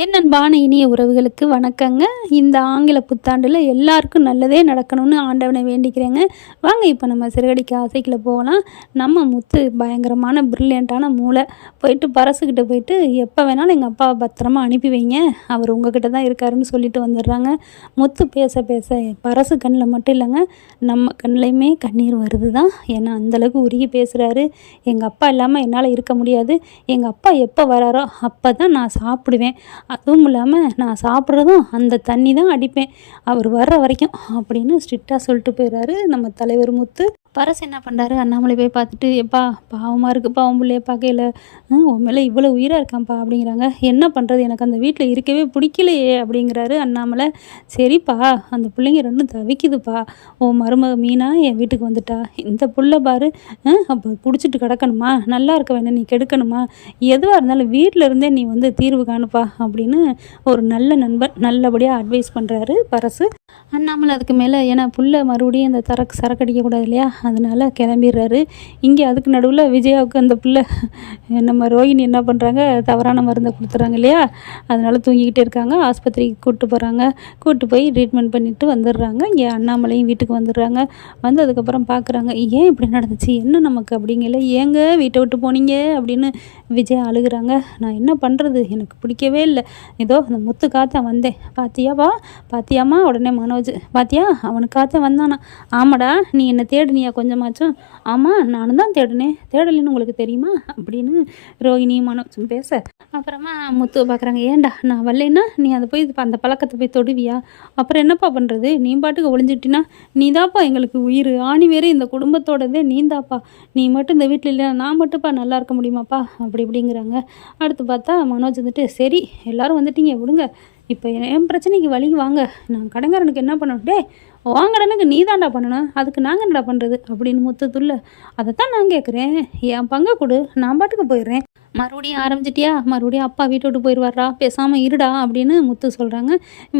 என் அன்பான இனிய உறவுகளுக்கு வணக்கங்க. இந்த ஆங்கில புத்தாண்டில் எல்லாருக்கும் நல்லதே நடக்கணும்னு ஆண்டவனை வேண்டிக்கிறேங்க. வாங்க இப்போ நம்ம சிறுகடிக்க ஆசைக்குள்ள போகலாம். நம்ம முத்து பயங்கரமான பிரில்லியண்ட்டான மூளை. போயிட்டு பரசுக்கிட்ட போயிட்டு எப்போ வேணாலும் எங்கள் அப்பாவை பத்திரமா அனுப்பி வைங்க, அவர் உங்ககிட்ட தான் இருக்காருன்னு சொல்லிட்டு வந்துடுறாங்க. முத்து பேச பேச பரசு கண்ணில் மட்டும் இல்லைங்க, நம்ம கண்ணிலையுமே கண்ணீர் வருது தான். ஏன்னா அந்தளவுக்கு உருகி பேசுகிறாரு. எங்கள் அப்பா இல்லாமல் என்னால் இருக்க முடியாது, எங்கள் அப்பா எப்போ வராரோ அப்போ தான் நான் சாப்பிடுவேன், அதுவும் இல்லாமல் நான் சாப்பிட்றதும் அந்த தண்ணி தான் அடிப்பேன், அவர் வர்ற வரைக்கும் அப்படின்னு ஸ்ட்ரிக்டாக சொல்லிட்டு போயிடுறாரு நம்ம தலைவர் முத்து. பரசு என்ன பண்ணுறாரு, அண்ணாமலை போய் பார்த்துட்டு, எப்பா பாவமாக இருக்குப்பா உன் பிள்ளைய பார்க்கையில், உன் மேலே இவ்வளோ உயிராக இருக்கான்ப்பா அப்படிங்கிறாங்க. என்ன பண்ணுறது, எனக்கு அந்த வீட்டில் இருக்கவே பிடிக்கலையே அப்படிங்கிறாரு அண்ணாமலை. சரிப்பா, அந்த பிள்ளைங்க ரெண்டும் தவிக்குதுப்பா, உன் மருமக மீனா என் வீட்டுக்கு வந்துட்டா, இந்த புள்ள பாரு அப்போ குடிச்சிட்டு கிடக்கணுமா, நல்லா இருக்க வேணா நீ கெடுக்கணுமா, எதுவாக இருந்தாலும் வீட்டில் இருந்தே நீ வந்து தீர்வு காணுப்பா அப்படின்னு ஒரு நல்ல நண்பன் நல்லபடியாக அட்வைஸ் பண்ணுறாரு பரசு. அண்ணாமலை அதுக்கு மேலே, ஏன்னா புள்ள மறுபடியும் அந்த சரக்கு அடிக்கக்கூடாது இல்லையா, அதனால் கிளம்பிடுறாரு. இங்கே அதுக்கு நடுவில் விஜயாவுக்கு அந்த பிள்ளை நம்ம ரோஹிணி என்ன பண்ணுறாங்க, தவறான மருந்தை கொடுத்துட்றாங்க இல்லையா, அதனால் தூங்கிக்கிட்டே இருக்காங்க. ஆஸ்பத்திரிக்கு கூப்பிட்டு போகிறாங்க. கூப்பிட்டு போய் ட்ரீட்மெண்ட் பண்ணிவிட்டு வந்துடுறாங்க. இங்கே அண்ணாமலையும் வீட்டுக்கு வந்துடுறாங்க. வந்ததுக்கப்புறம் பார்க்குறாங்க, ஏன் இப்படி நடந்துச்சு, என்ன நமக்கு அப்படிங்கல, ஏங்க வீட்டை விட்டு போனீங்க அப்படின்னு விஜய் அழுகுறாங்க. நான் என்ன பண்ணுறது, எனக்கு பிடிக்கவே இல்லை, ஏதோ அந்த முத்துக்காக வந்தேன், பாத்தியாப்பா பாத்தியாம்மா, உடனே மனோஜ், பாத்தியா அவனுக்காக வந்தானா, ஆமாடா நீ என்னை தேடுனியா கொஞ்சமாச்சும், ஆமாம் நானும் தான் தேடினேன், தேடலைன்னு உங்களுக்கு தெரியுமா அப்படின்னு ரோஹிணி மனோஜும் பேச, அப்புறமா முத்து பார்க்குறாங்க, ஏன்டா நான் வரலைன்னா நீ அதை போய் அந்த பழக்கத்தை போய் தொடுவியா, அப்புறம் என்னப்பா பண்ணுறது, நீ பாட்டுக்கு ஒளிஞ்சிட்டினா, நீ தாப்பா எங்களுக்கு உயிர், ஆணி வேறு இந்த குடும்பத்தோடதே நீந்தாப்பா, நீ மட்டும் இந்த வீட்டில் இல்லை நான் மட்டும்ப்பா நல்லா இருக்க முடியுமாப்பா அப்படி இப்படிங்கிறாங்க. அடுத்து பார்த்தா மனோஜ் வந்துட்டு, சரி எல்லோரும் வந்துட்டீங்க விடுங்க, இப்போ என் பிரச்சனைக்கு வழிக்கு வாங்க, நான் கடங்காரனுக்கு என்ன பண்ணணும், டே வாங்கடனுக்கு நீ தாண்டா பண்ணணும், அதுக்கு நாங்கள் என்னடா பண்ணுறது அப்படின்னு முத்தத்துள்ள, அதை தான் நான் கேட்குறேன், என் பங்கை கொடு, நான் பாட்டுக்கு போயிடுறேன், மறுபடியும் ஆரம்பிச்சிட்டியா, மறுபடியும் அப்பா வீட்டை விட்டு போயிடுவாரா, பேசாமல் இருடா அப்படின்னு முத்து சொல்கிறாங்க.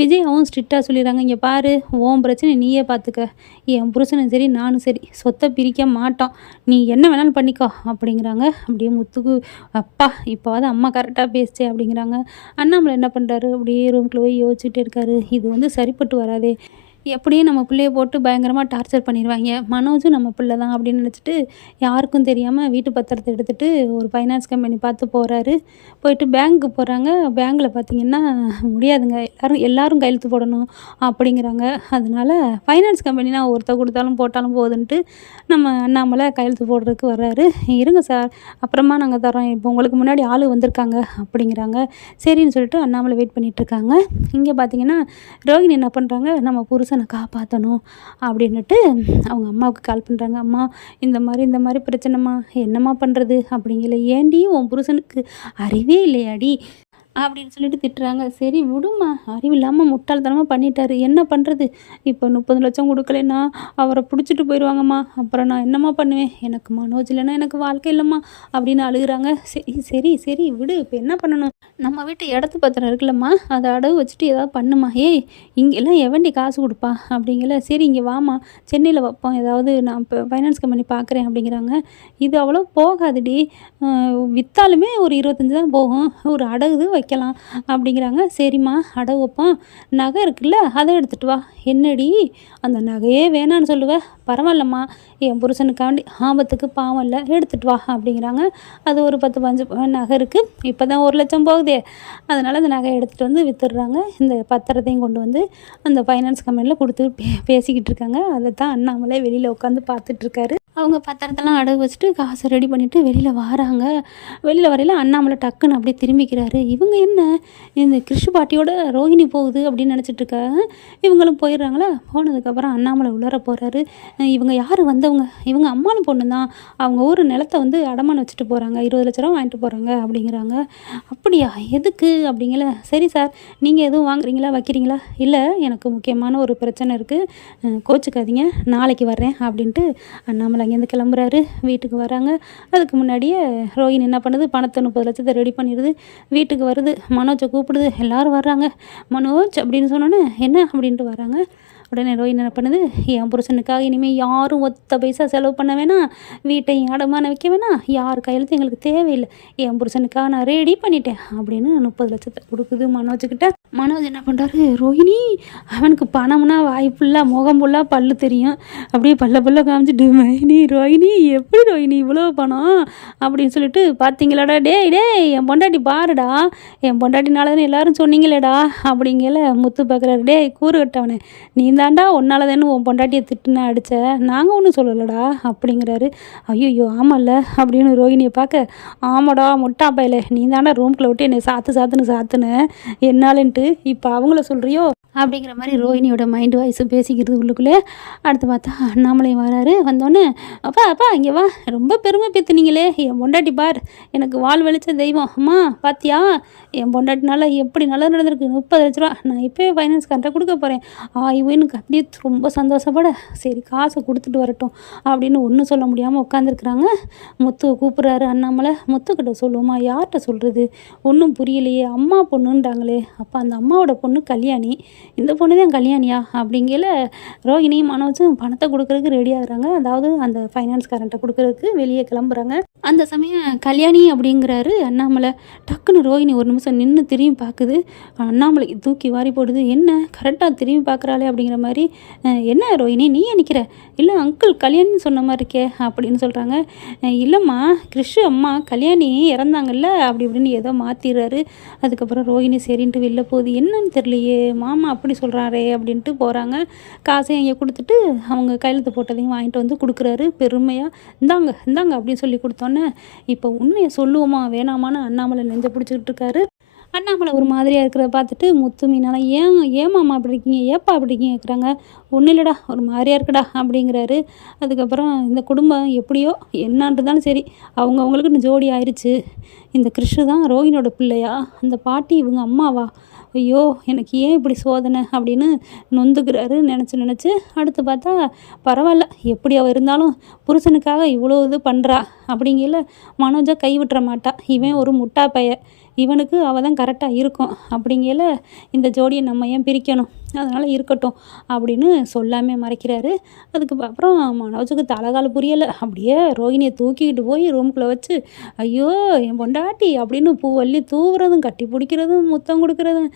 விஜயாவும் ஸ்ட்ரிக்டாக சொல்லிடுறாங்க, இங்கே பாரு உன் பிரச்சனை நீயே பார்த்துக்க, என் புருஷனும் சரி நானும் சரி சொத்தை பிரிக்க மாட்டோம், நீ என்ன வேணாலும் பண்ணிக்கோ அப்படிங்கிறாங்க. அப்படியே முத்துக்கு அப்பா இப்போவாது அம்மா கரெக்டாக பேசுச்சே அப்படிங்கிறாங்க. அண்ணாமலை என்ன பண்ணுறாரு, அப்படியே ரூம்குள்ளே போய் யோசிச்சுட்டே இருக்காரு, இது வந்து சரிப்பட்டு வராதே, எப்படியும் நம்ம பிள்ளைய போட்டு பயங்கரமாக டார்ச்சர் பண்ணிடுவாங்க, மனோஜும் நம்ம பிள்ளை தான் அப்படின்னு நினச்சிட்டு யாருக்கும் தெரியாமல் வீட்டு பத்திரத்தை எடுத்துகிட்டு ஒரு ஃபைனான்ஸ் கம்பெனி பார்த்து போகிறாரு. போயிட்டு பேங்க்கு போகிறாங்க. பேங்க்கில் பார்த்திங்கன்னா முடியாதுங்க, எல்லோரும் கையெழுத்து போடணும் அப்படிங்கிறாங்க. அதனால் ஃபைனான்ஸ் கம்பெனினா ஒருத்தர் கொடுத்தாலும் போட்டாலும் போகுதுன்ட்டு நம்ம அண்ணாமலை கையெழுத்து போடுறதுக்கு வர்றாரு. இருங்க சார் அப்புறமா நாங்கள் தரோம், இப்போ உங்களுக்கு முன்னாடி ஆள் வந்திருக்காங்க அப்படிங்கிறாங்க. சரின்னு சொல்லிட்டு அண்ணாமலை வெயிட் பண்ணிகிட்ருக்காங்க. இங்கே பார்த்திங்கன்னா ரோஹிணி என்ன பண்ணுறாங்க, நம்ம புருஷனை காப்பாற்றணும் அப்படின்னுட்டு அவங்க அம்மாவுக்கு கால் பண்ணுறாங்க. அம்மா இந்த மாதிரி பிரச்சனைம்மா, என்னம்மா பண்ணுறது அப்படிங்கல, ஏண்டி உன் புருஷனுக்கு அறிவே இல்லையாடி அப்படின்னு சொல்லிட்டு திட்டுறாங்க. சரி விடுமா, அறிவு இல்லாமல் முட்டாள்தனமாக பண்ணிட்டாரு, என்ன பண்ணுறது, இப்போ 30 லட்சம் கொடுக்கலன்னா அவரை பிடிச்சிட்டு போயிடுவாங்கம்மா, அப்புறம் நான் என்னம்மா பண்ணுவேன், எனக்கு மனோஜ் இல்லைன்னா எனக்கு வாழ்க்கை இல்லைம்மா அப்படின்னு அழுகுறாங்க. சரி சரி சரி விடு, இப்போ என்ன பண்ணணும், நம்ம வீட்டு இடத்து பத்திரம் இருக்குல்லம்மா, அதை அடகு வச்சுட்டு ஏதாவது பண்ணுமா, ஏய் இங்கெல்லாம் எவண்டி காசு கொடுப்பா அப்படிங்கல, சரி இங்கே வாமா சென்னையில் வைப்போம், ஏதாவது நான் இப்போ ஃபைனான்ஸ் கம்பெனி பார்க்குறேன் அப்படிங்கிறாங்க. இது அவ்வளோ போகாதுடி, விற்றாலுமே ஒரு 25 தான் போகும், ஒரு அடகு வைக்கலாம் அப்படிங்கிறாங்க. சரிம்மா அடகு வைப்போம், நகை இருக்குல்ல அதை எடுத்துகிட்டு வா, என்னடி அந்த நகையே வேணான்னு சொல்லுவேன், பரவாயில்லம்மா என் புருஷனுக்காண்டி ஆபத்துக்கு பாவம் இல்லை எடுத்துகிட்டு வா அப்படிங்கிறாங்க. அது ஒரு 10-15 நகை இருக்குது, இப்போ தான் 1 லட்சம் போகுதே, அதனால் அந்த நகையை எடுத்துகிட்டு வந்து விற்றுடுறாங்க. இந்த பத்திரத்தையும் கொண்டு வந்து அந்த ஃபைனான்ஸ் கம்பெனியில் கொடுத்து பேசிக்கிட்டு இருக்காங்க. அதை தான் அண்ணாமலை வெளியில் உட்காந்து பார்த்துட்ருக்காரு. அவங்க பத்திரத்தெல்லாம் அடகு வச்சுட்டு காசை ரெடி பண்ணிவிட்டு வெளியில் வராங்க. வெளியில் வரையில் அண்ணாமலை டக்குன்னு அப்படியே திரும்பிக்கிறாரு. இவங்க என்ன இந்த கிருஷி பாட்டியோட ரோஹிணி போகுது அப்படின்னு நினச்சிட்ருக்காங்க. இவங்களும் போயிடுறாங்களா. போனதுக்கப்புறம் அண்ணாமலை உள்ளார போகிறாரு. இவங்க யார் வந்தவங்க, இவங்க அம்மானு பொண்ணு தான், அவங்க ஊர் நிலத்தை வந்து அடமானம் வச்சுட்டு போகிறாங்க, 20 லட்ச ரூபா வாங்கிட்டு போகிறாங்க அப்படிங்கிறாங்க. அப்படியா எதுக்கு அப்படிங்கல, சரி சார் நீங்கள் எதுவும் வாங்குறீங்களா வைக்கிறீங்களா, இல்லை எனக்கு முக்கியமான ஒரு பிரச்சனை இருக்குது, கோச்சுக்காதீங்க நாளைக்கு வர்றேன் அப்படின்ட்டு அண்ணாமலை அங்கேருந்து கிளம்புறாரு. வீட்டுக்கு வராங்க. அதுக்கு முன்னாடியே ரோஹிணி என்ன பண்ணுது, பணத்தை 30 லட்சத்தை ரெடி பண்ணிடுது. வீட்டுக்கு வருது, மனோஜை கூப்பிடுது, எல்லோரும் வர்றாங்க. மனோஜ் அப்படின்னு சொன்னோன்னே என்ன அப்படின்ட்டு வராங்க. உடனே ரோஹிணி என்ன பண்ணுது, என் புருஷனுக்காக இனிமேல் யாரும் ஒத்த பைசா செலவு பண்ண வேணாம், வீட்டையும் அடமான வைக்க வேணாம், யார் கையெழுத்து எங்களுக்கு தேவையில்லை, என் புருஷனுக்காக நான் ரெடி பண்ணிட்டேன் அப்படின்னு 30 லட்சத்தை கொடுக்குது மனோஜ்கிட்ட. மனோஜ் என்ன பண்ணுறாரு, ரோஹிணி அவனுக்கு பணம்னா வாய் ஃபுல்லாக முகம் ஃபுல்லாக பல்லு தெரியும், அப்படியே பல்ல காமிச்சிட்டு ரோஹிணி எப்படி ரோஹிணி இவ்வளோ பணம் அப்படின்னு சொல்லிட்டு, பார்த்தீங்களாடா டேய் என் பொண்டாட்டி பாருடா, என் பொண்டாட்டினால தானே எல்லாரும் சொன்னீங்களேடா அப்படிங்கல முத்து பார்க்குறாரு. டேய் கூறு கட்டவனே, நீ தாண்டா உன்னால தானே உன் பொண்டாட்டியை திட்டுனா அடித்த, நாங்கள் ஒன்றும் சொல்லலடா அப்படிங்கிறாரு. ஐயோ ஆமாம்ல அப்படின்னு ரோஹிணியை பார்க்க, ஆமாடா முட்டா பையில, நீ தாண்டா ரூம்குள்ளே விட்டு என்னை சாத்துன்னு என்னாலன்ட்டு இப்போ அவங்கள சொல்கிறியோ அப்படிங்கிற மாதிரி ரோஹிணியோட மைண்டு வாய்ஸும் பேசிக்கிறது உள்ளுக்குள்ளே. அடுத்து பார்த்தா அண்ணாமலையும் வராரு. வந்தோடனே, அப்பா இங்கே வா, ரொம்ப பெருமை பேத்துனீங்களே, என் பொண்டாட்டி பார், எனக்கு வாழ் வெளிச்ச தெய்வம், அம்மா பாத்தியா என் பொண்டாட்டினால எப்படி நல்லா நடந்திருக்கு, 30 லட்ச ரூபா நான் இப்போயே ஃபைனான்ஸ் கரெக்டாக கொடுக்க போகிறேன். இவனுக்கு அப்படியே ரொம்ப சந்தோஷப்பட, சரி காசை கொடுத்துட்டு வரட்டும் அப்படின்னு ஒன்றும் சொல்ல முடியாமல் உட்காந்துருக்குறாங்க. முத்துவை கூப்பிட்றாரு அண்ணாமலை. முத்துக்கிட்ட சொல்லுவோமா, யார்கிட்ட சொல்கிறது, ஒன்றும் புரியலையே, அம்மா பொண்ணுன்றாங்களே, அப்போ அந்த அம்மாவோட பொண்ணு கல்யாணி, இந்த பொண்ணு தான் கல்யாணியா அப்படிங்கல ரோஹிணியும் மனோஜும் பணத்தை கொடுக்குறதுக்கு ரெடி ஆகுறாங்க. அதாவது அந்த ஃபைனான்ஸ் கரண்ட்டை கொடுக்குறதுக்கு வெளியே கிளம்புறாங்க. அந்த சமயம் கல்யாணி அப்படிங்கிறாரு அண்ணாமலை. டக்குன்னு ரோஹிணி ஒரு நிமிஷம் நின்று திரும்பி பார்க்குது. அண்ணாமலைக்கு தூக்கி வாரி போடுது. என்ன கரெக்டாக திரும்பி பார்க்குறாளே அப்படிங்கிற மாதிரி. என்ன ரோஹிணி நீ நினைக்கிற, இல்லை அங்கிள் கல்யாணின்னு சொன்ன மாதிரி இருக்கே அப்படின்னு சொல்கிறாங்க. இல்லைம்மா கிறிஷு அம்மா கல்யாணி இறந்தாங்கல்ல அப்படி இப்படின்னு ஏதோ மாற்றிடுறாரு. அதுக்கப்புறம் ரோஹிணி சரின்ட்டு வெளில போகுது. என்னன்னு தெரியலையே மாமா அப்படி சொல்கிறாரே அப்படின்ட்டு போகிறாங்க. காசையும் இங்கே கொடுத்துட்டு அவங்க கையெழுத்து போட்டதையும் வாங்கிட்டு வந்து கொடுக்குறாரு பெருமையாக. இந்தாங்க அப்படின்னு சொல்லி கொடுத்தோன்னே, இப்போ உண்மையை சொல்லுவோமா வேணாமான்னு அண்ணாமலை நெஞ்ச பிடிச்சிக்கிட்டு இருக்காரு. அண்ணாமலை ஒரு மாதிரியாக இருக்கிறத பார்த்துட்டு முத்து மீனாலாம் ஏமாமா அப்படி இருக்கீங்க, ஏப்பா அப்படி இருக்கீங்க கேட்குறாங்க. ஒன்றும் இல்லைடா ஒரு மாதிரியாக இருக்குடா அப்படிங்கிறாரு. அதுக்கப்புறம் இந்த குடும்பம் எப்படியோ என்னான்றதாலும் சரி அவங்கவுங்களுக்கு ஜோடி ஆயிடுச்சு. இந்த கிருஷ்ணு தான் ரோஹிணியோட பிள்ளையா, அந்த பாட்டி இவங்க அம்மாவா, ஐயோ எனக்கு ஏன் இப்படி சோதனை அப்படின்னு நொந்துக்கிறாரு நினச்சி. அடுத்து பார்த்தா பரவாயில்ல எப்படி அவள் இருந்தாலும் புருஷனுக்காக இவ்வளோ இது பண்ணுறா அப்படிங்கல மனோஜா கைவிட்டுற மாட்டா. இவன் ஒரு முட்டா பைய, இவனுக்கு அவள் தான் கரெக்டாக இருக்கும் அப்படிங்கல இந்த ஜோடியை நம்ம ஏன் பிரிக்கணும், அதனால் இருக்கட்டும் அப்படின்னு சொல்லாமல் மறைக்கிறாரு. அதுக்கப்புறம் மனோஜுக்கு தலைகால புரியலை. அப்படியே ரோஹிணியை தூக்கிக்கிட்டு போய் ரூம்குள்ளே வச்சு, ஐயோ என் பொண்டாட்டி அப்படின்னு பூவள்ளி தூவுறதும் கட்டி பிடிக்கிறதும் முத்தம் கொடுக்குறதும்,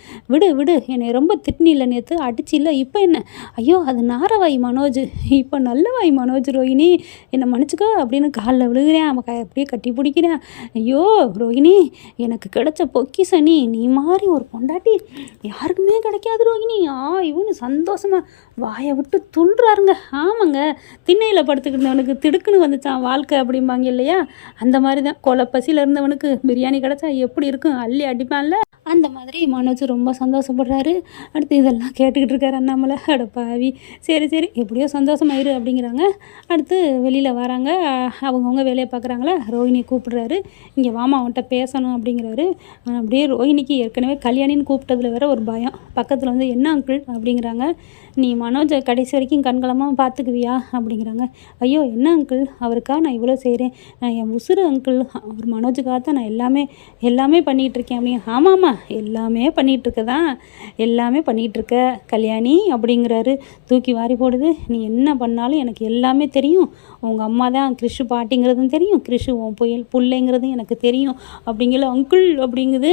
விடு என்னை ரொம்ப திட்டினில்ல நேற்று அடிச்சில்ல, இப்போ என்ன, ஐயோ அது நாரவாய் மனோஜ், இப்போ நல்ல வாய் மனோஜ், ரோஹிணி என்னை மன்னிச்சுக்கோ அப்படின்னு காலில் விழுகிறேன், அப்படியே கட்டி பிடிக்கிறேன். ஐயோ ரோஹிணி எனக்கு கிடைச்ச பொக்கிசனி, நீ மாதிரி ஒரு பொண்டாட்டி யாருக்குமே கிடைக்காது ரோஹிணி. இவனு சந்தோஷமா வாயை விட்டு துள்ளுறாருங்க. ஆமாங்க, திண்ணையில் படுத்துக்கிட்டவனுக்கு திடுக்குன்னு வந்துச்சான் வாழ்க்கை அப்படிம்பாங்க இல்லையா, அந்த மாதிரி தான் கொலை பசியில் இருந்தவனுக்கு பிரியாணி கிடச்சா எப்படி இருக்கும், அள்ளி அடிப்பான்ல, அந்த மாதிரி மனோஜ் ரொம்ப சந்தோஷப்படுறாரு. அடுத்து இதெல்லாம் கேட்டுக்கிட்டு இருக்காரு அண்ணாமலை. பாவி சரி எப்படியோ சந்தோஷமாயிரு அப்படிங்கிறாங்க. அடுத்து வெளியில் வராங்க, அவங்கவுங்க வேலையை பார்க்குறாங்களா. ரோஹிணியை கூப்பிடுறாரு, இங்கே வாமா அவன்கிட்ட பேசணும் அப்படிங்கிறாரு. அப்படியே ரோஹிணிக்கு ஏற்கனவே கல்யாணின்னு கூப்பிட்டதுல வேற ஒரு பயம். பக்கத்தில் வந்து என்ன அங்கிள் அப்படிங்கிறாங்க. நீ மனோஜை கடைசி வரைக்கும் கண்கலமாக பார்த்துக்குவியா அப்படிங்கிறாங்க. ஐயோ என்ன அங்கிள், அவருக்காக நான் இவ்வளோ செய்கிறேன், நான் என் உசுறு அங்கிள், அவர் மனோஜுக்காக தான் நான் எல்லாமே பண்ணிகிட்ருக்கேன் அப்படிங்க. ஆமாம்மா எல்லாமே பண்ணிகிட்ருக்க கல்யாணி அப்படிங்கிறாரு. தூக்கி வாரி போடுது. நீ என்ன பண்ணாலும் எனக்கு எல்லாமே தெரியும், உங்கள் அம்மா தான் கிறிஷு பாட்டிங்கிறதும் தெரியும், கிறிஷு உன் பிள்ளைங்கிறதும் எனக்கு தெரியும் அப்படிங்கல. அங்கிள் அப்படிங்குது.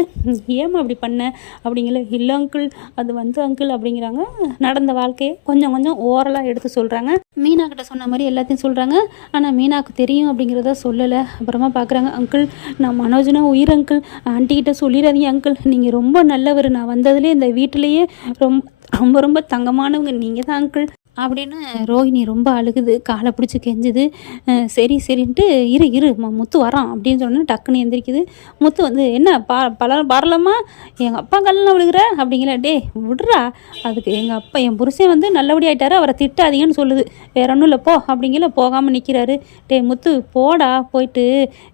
ஏமா அப்படி பண்ண அப்படிங்கல. இல்லை அங்கிள் அது வந்து அங்கிள் அப்படிங்கிறாங்க. நடந்த வாழ்க்கையை கொஞ்சம் ஓரலாக எடுத்து சொல்கிறாங்க. மீனா கிட்ட சொன்ன மாதிரி எல்லாத்தையும் சொல்கிறாங்க. ஆனால் மீனாவுக்கு தெரியும் அப்படிங்கிறத சொல்லலை. அப்புறமா பார்க்குறாங்க. அங்கிள் நான் மனோஜ்னா உயிர் அங்கிள், ஆண்டிக்கிட்ட சொல்லிடாதீங்க அங்கிள், நீங்கள் ரொம்ப நல்லவர், நான் வந்ததுலேயே இந்த வீட்டிலையே ரொம்ப தங்கமானவங்க நீங்கள் தான் அங்கிள் அப்படின்னு ரோஹிணி ரொம்ப அழுகுது, காலை பிடிச்சி கெஞ்சுது. சரின்ட்டு இரு முத்து வரான் அப்படின்னு சொன்னேன். டக்குன்னு எந்திரிக்குது. முத்து வந்து என்ன பரலமா எங்கள் அப்பா கல்லாம் விழுகிற அப்படிங்கிற. டே விடுறா, அதுக்கு என் புருஷன் வந்து நல்லபடி ஆகிட்டாரு, அவரை திட்டாதீங்கன்னு சொல்லுது, வேற ஒன்றும் இல்லை போ அப்படிங்கிற. போகாமல் நிற்கிறாரு. டே முத்து போடா, போயிட்டு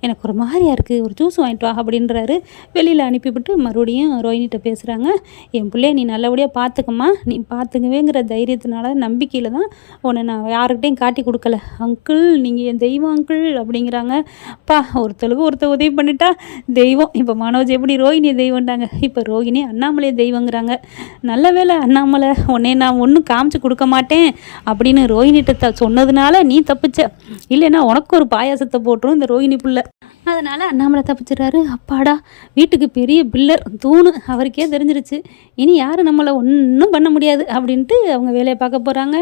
எனக்கு ஒரு மாதிரியா இருக்குது, ஒரு ஜூஸ் வாங்கிட்டு வா அப்படின்றாரு. வெளியில் அனுப்பிவிட்டு மறுபடியும் ரோஹிணிகிட்ட பேசுகிறாங்க. என் பிள்ளைய நீ நல்லபடியாக பார்த்துக்கம்மா, நீ பார்த்துக்குவேங்கிற தைரியத்தினால நம்பிக்கை நம்பிக்கையில் தான் உன்னை நான் யாருக்கிட்டையும் காட்டி கொடுக்கல. அங்கிள் நீங்கள் என் தெய்வம் அங்கிள் அப்படிங்கிறாங்க. அப்பா ஒருத்தருக்கு உதவி பண்ணிட்டா தெய்வம். இப்போ மனோஜ் எப்படி ரோஹிணி தெய்வம்ட்டாங்க, இப்போ ரோஹிணி அண்ணாமலையை தெய்வங்கிறாங்க. நல்ல வேளை அண்ணாமலை உன்னை நான் ஒன்றும் காமிச்சு கொடுக்க மாட்டேன் அப்படின்னு ரோஹிணிகிட்ட சொன்னதுனால நீ தப்பிச்ச, இல்லைன்னா உனக்கு ஒரு பாயாசத்தை போட்டுரும் இந்த ரோஹிணி புள்ள. அதனால் அண்ணாமலை தப்பிச்சிடுறாரு. அப்பாடா, வீட்டுக்கு பெரிய பில்லர் தூணு அவருக்கே தெரிஞ்சிருச்சு, இனி யாரும் நம்மளை ஒன்றும் பண்ண முடியாது அப்படின்ட்டு அவங்க வேலையை பார்க்க போகிறாங்க.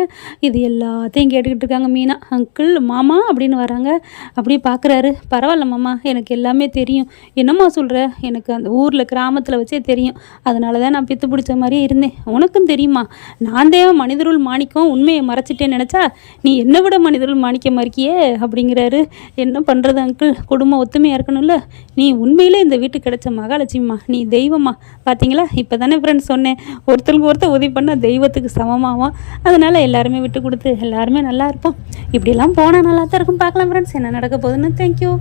இது எல்லாத்தையும் கேட்டுக்கிட்டு இருக்காங்க மீனா. அங்கிள் மாமா அப்படின்னு வராங்க. அப்படியே பார்க்குறாரு. பரவாயில்ல மாமா, எனக்கு எல்லாமே தெரியும். என்னம்மா சொல்கிற, எனக்கு அந்த ஊரில் கிராமத்தில் வச்சே தெரியும், அதனால தான் நான் பித்து பிடிச்ச மாதிரியே இருந்தேன். உனக்கும் தெரியுமா, நான் தேவன் மனிதருள் மாணிக்கம் உண்மையை மறைச்சிட்டேன்னு நினச்சா நீ என்னை விட மனிதருள் மாணிக்கம் மறிக்கியே அப்படிங்கிறாரு. என்ன பண்ணுறது அங்கிள், குடும்பம் ஒத்துமையாக இருக்கணும்ல. நீ உண்மையிலே இந்த வீட்டுக்கு கிடைச்ச மகாலட்சுமிமா, நீ தெய்வமா. பார்த்தீங்களா, இப்போ தானே ஃப்ரெண்ட்ஸ் சொன்னேன், ஒருத்தருக்கு ஒருத்தர் உதவி பண்ணால் தெய்வத்துக்கு சமமாகும். அதனால் எல்லாருமே விட்டு கொடுத்து எல்லாருமே நல்லா இருப்போம். இப்படிலாம் போனால் நல்லா தான் இருக்கும். பார்க்கலாம் ஃப்ரெண்ட்ஸ் என்ன நடக்க போகுதுன்னு. தேங்க்யூ.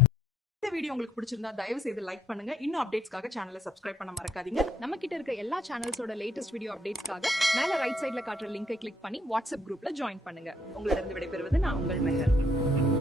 இந்த வீடியோ உங்களுக்கு பிடிச்சிருந்தா தயவு செய்து லைக் பண்ணுங்க. இன்னும் அப்டேட்ஸ்க்காக சேனலை சப்ஸ்கிரைப் பண்ண மறக்காதீங்க. நம்ம கிட்ட இருக்க எல்லா சேனல்ஸோட லேட்டஸ்ட் வீடியோ அப்டேட்ஸ்க்காக மேல ரைட் சைடுல காட்டுற லிங்கை கிளிக் பண்ணி வாட்ஸ்அப் குரூப்ல ஜாயின் பண்ணுங்க. உங்களிடம் விடைபெறுவது நான் உங்கள் மெஹர்.